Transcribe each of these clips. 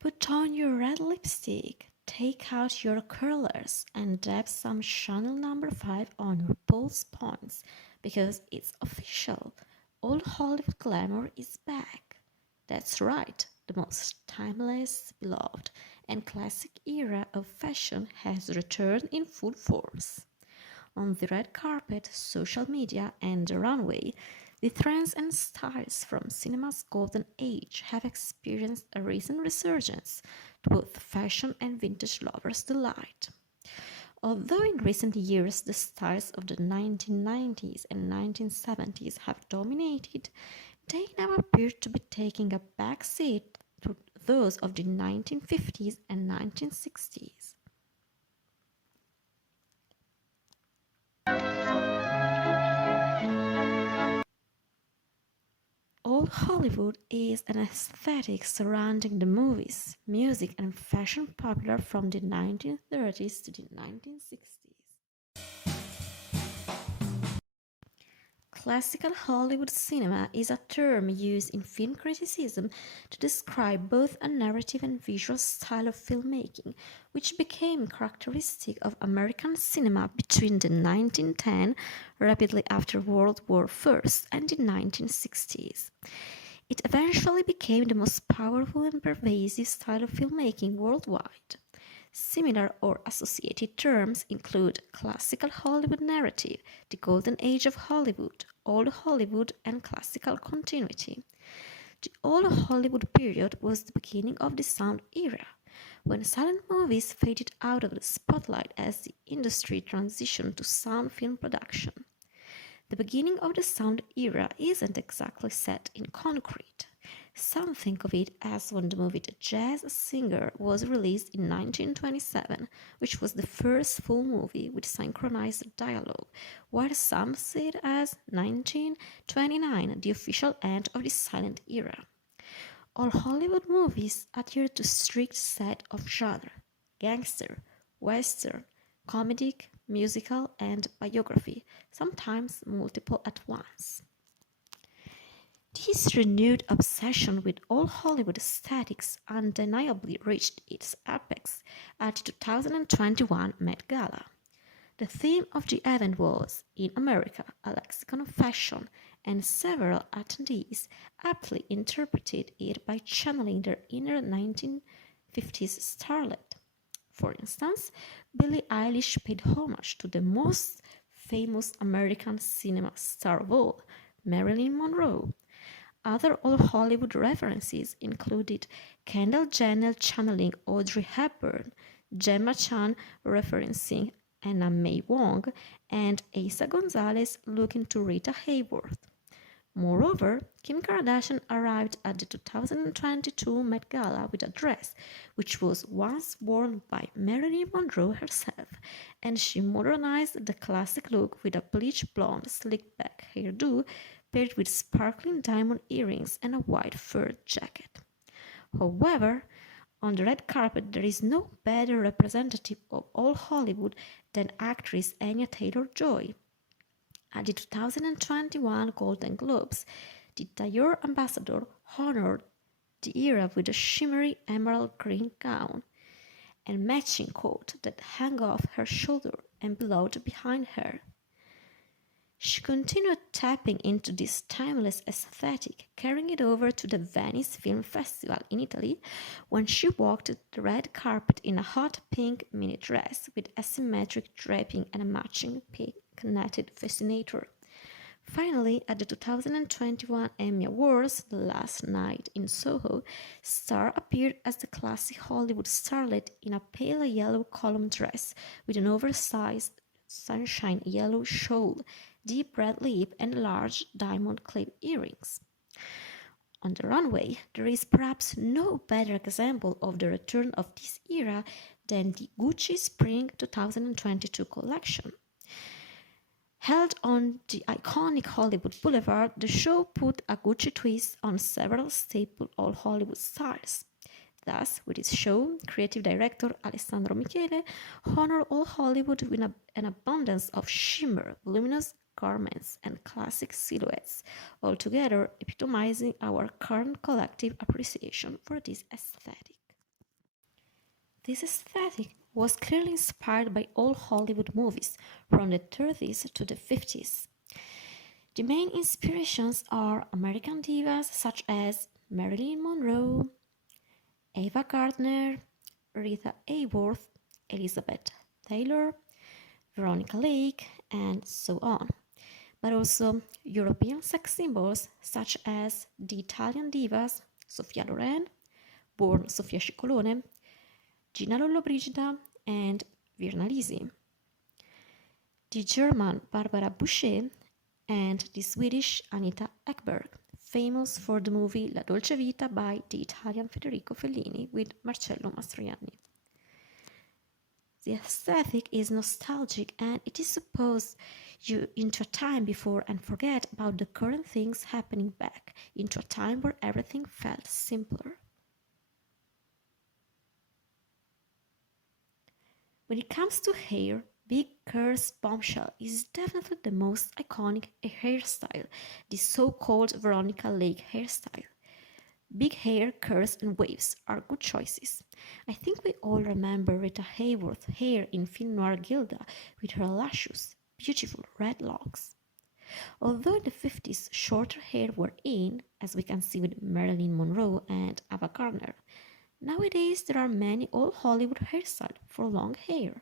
Put on your red lipstick, take out your curlers, and dab some Chanel number 5 on your pulse points because it's official. Old Hollywood glamour is back. That's right, the most timeless, beloved, and classic era of fashion has returned in full force. On the red carpet, social media, and the runway, the trends and styles from cinema's golden age have experienced a recent resurgence to both fashion and vintage lovers' delight. Although in recent years the styles of the 1990s and 1970s have dominated, they now appear to be taking a backseat to those of the 1950s and 1960s. Old Hollywood is an aesthetic surrounding the movies, music, and fashion popular from the 1930s to the 1960s. Classical Hollywood cinema is a term used in film criticism to describe both a narrative and visual style of filmmaking, which became characteristic of American cinema between the 1910s, rapidly after World War I, and the 1960s. It eventually became the most powerful and pervasive style of filmmaking worldwide. Similar or associated terms include classical Hollywood narrative, the golden age of Hollywood, old Hollywood, and classical continuity. The old Hollywood period was the beginning of the sound era, when silent movies faded out of the spotlight as the industry transitioned to sound film production. The beginning of the sound era isn't exactly set in concrete. Some think of it as when the movie The Jazz Singer was released in 1927, which was the first full movie with synchronized dialogue, while some see it as 1929, the official end of the silent era. All Hollywood movies adhere to a strict set of genre: gangster, western, comedic, musical, and biography, sometimes multiple at once. This renewed obsession with all Hollywood aesthetics undeniably reached its apex at the 2021 Met Gala. The theme of the event was, in America, a lexicon of fashion, and several attendees aptly interpreted it by channeling their inner 1950s starlet. For instance, Billie Eilish paid homage to the most famous American cinema star of all, Marilyn Monroe. Other old Hollywood references included Kendall Jenner channeling Audrey Hepburn, Gemma Chan referencing Anna May Wong, and Asa Gonzalez looking to Rita Hayworth. Moreover, Kim Kardashian arrived at the 2022 Met Gala with a dress which was once worn by Marilyn Monroe herself, and she modernized the classic look with a bleach blonde slicked back hairdo paired with sparkling diamond earrings and a white fur jacket. However, on the red carpet there is no better representative of all Hollywood than actress Anya Taylor-Joy. At the 2021 Golden Globes, the Dior ambassador honored the era with a shimmery emerald green gown and matching coat that hung off her shoulder and billowed behind her. She continued tapping into this timeless aesthetic, carrying it over to the Venice Film Festival in Italy when she walked the red carpet in a hot pink mini dress with asymmetric draping and a matching pink netted fascinator. Finally, at the 2021 Emmy Awards, the last night in Soho, Star appeared as the classic Hollywood starlet in a pale yellow column dress with an oversized sunshine yellow shawl, deep red lip, and large diamond clip earrings. On the runway, there is perhaps no better example of the return of this era than the Gucci Spring 2022 collection. Held on the iconic Hollywood Boulevard, the show put a Gucci twist on several staple old Hollywood styles. Thus, with its show, creative director Alessandro Michele honored old Hollywood with an abundance of shimmer, voluminous garments and classic silhouettes, altogether epitomizing our current collective appreciation for this aesthetic. This aesthetic was clearly inspired by all Hollywood movies from the 30s to the 50s. The main inspirations are American divas such as Marilyn Monroe, Ava Gardner, Rita Hayworth, Elizabeth Taylor, Veronica Lake, and so on, but also European sex symbols such as the Italian divas Sofia Loren, born Sofia Ciccolone, Gina Lollobrigida, and Virna Lisi, the German Barbara Boucher, and the Swedish Anita Ekberg, famous for the movie La Dolce Vita by the Italian Federico Fellini with Marcello Mastroianni. The aesthetic is nostalgic and it is supposed you into a time before and forget about the current things happening back into a time where everything felt simpler. When it comes to hair, big curls bombshell is definitely the most iconic hairstyle, the so-called Veronica Lake hairstyle. Big hair, curls, and waves are good choices. I think we all remember Rita Hayworth's hair in film noir Gilda with her luscious, beautiful red locks. Although in the 50s shorter hair were in, as we can see with Marilyn Monroe and Ava Gardner, nowadays there are many old Hollywood hairstyles for long hair.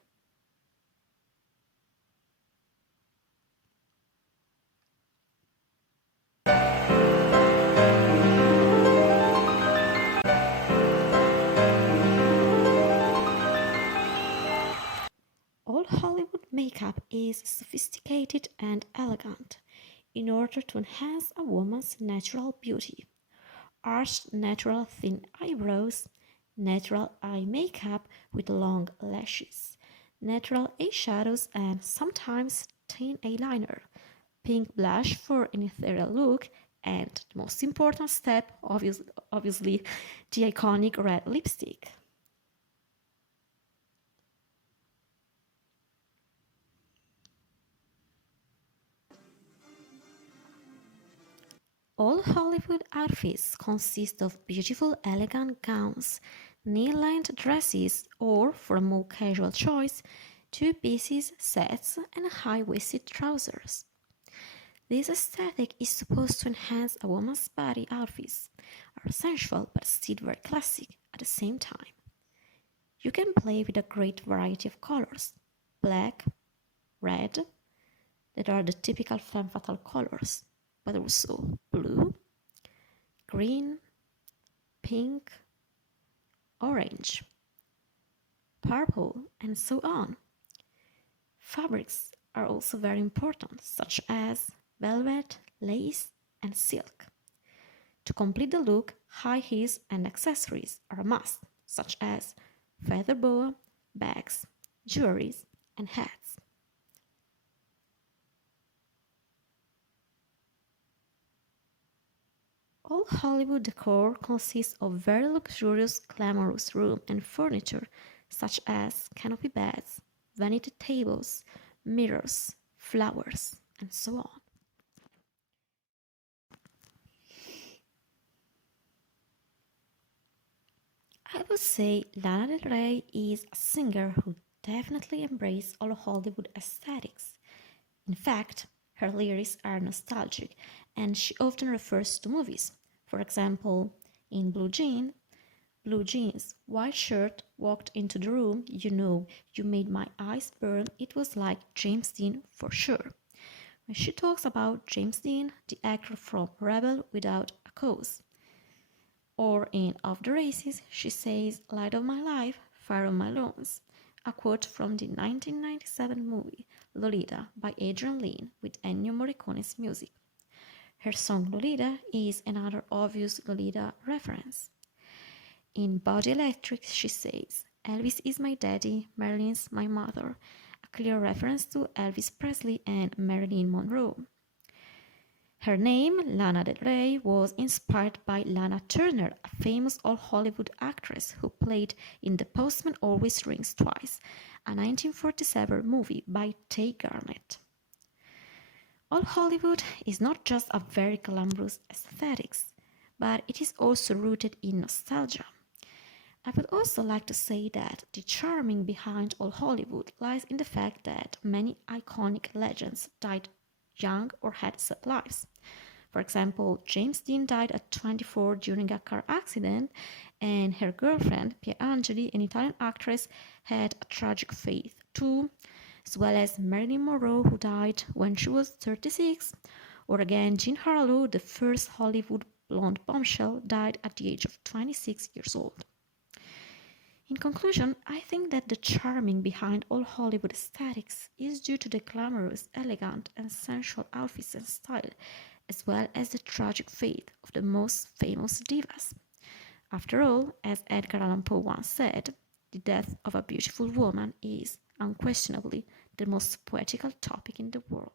All Hollywood makeup is sophisticated and elegant in order to enhance a woman's natural beauty. Arched natural thin eyebrows, natural eye makeup with long lashes, natural eyeshadows and sometimes thin eyeliner, pink blush for an ethereal look, and the most important step, obviously the iconic red lipstick. All Hollywood outfits consist of beautiful, elegant gowns, knee-length dresses, or, for a more casual choice, two-pieces sets and high-waisted trousers. This aesthetic is supposed to enhance a woman's body. Outfits are sensual but still very classic at the same time. You can play with a great variety of colors: black, red, that are the typical femme fatale colors, but also blue, green, pink, orange, purple, and so on. Fabrics are also very important, such as velvet, lace, and silk. To complete the look, high heels and accessories are a must, such as feather boa, bags, jewelry, and hats. All Hollywood decor consists of very luxurious, glamorous room and furniture such as canopy beds, vanity tables, mirrors, flowers, and so on. I would say Lana Del Rey is a singer who definitely embraces all Hollywood aesthetics. In fact, her lyrics are nostalgic and she often refers to movies. For example, in Blue jeans, white shirt, walked into the room, you know, you made my eyes burn, it was like James Dean for sure. When she talks about James Dean, the actor from Rebel Without a Cause. Or in Off the Races, she says, "Light of my life, fire of my lungs," a quote from the 1997 movie Lolita by Adrian Lyne with Ennio Morricone's music. Her song Lolita is another obvious Lolita reference. In Body Electric, she says, "Elvis is my daddy, Marilyn's my mother," a clear reference to Elvis Presley and Marilyn Monroe. Her name, Lana Del Rey, was inspired by Lana Turner, a famous old Hollywood actress who played in The Postman Always Rings Twice, a 1947 movie by Tay Garnett. All Hollywood is not just a very glamorous aesthetics, but it is also rooted in nostalgia. I would also like to say that the charming behind all Hollywood lies in the fact that many iconic legends died young or had sad lives. For example, James Dean died at 24 during a car accident, and her girlfriend, Pia Angeli, an Italian actress, had a tragic fate too, as well as Marilyn Monroe, who died when she was 36, or again, Jean Harlow, the first Hollywood blonde bombshell, died at the age of 26 years old. In conclusion, I think that the charming behind all Hollywood aesthetics is due to the glamorous, elegant, and sensual outfits and style, as well as the tragic fate of the most famous divas. After all, as Edgar Allan Poe once said, the death of a beautiful woman is unquestionably the most poetical topic in the world.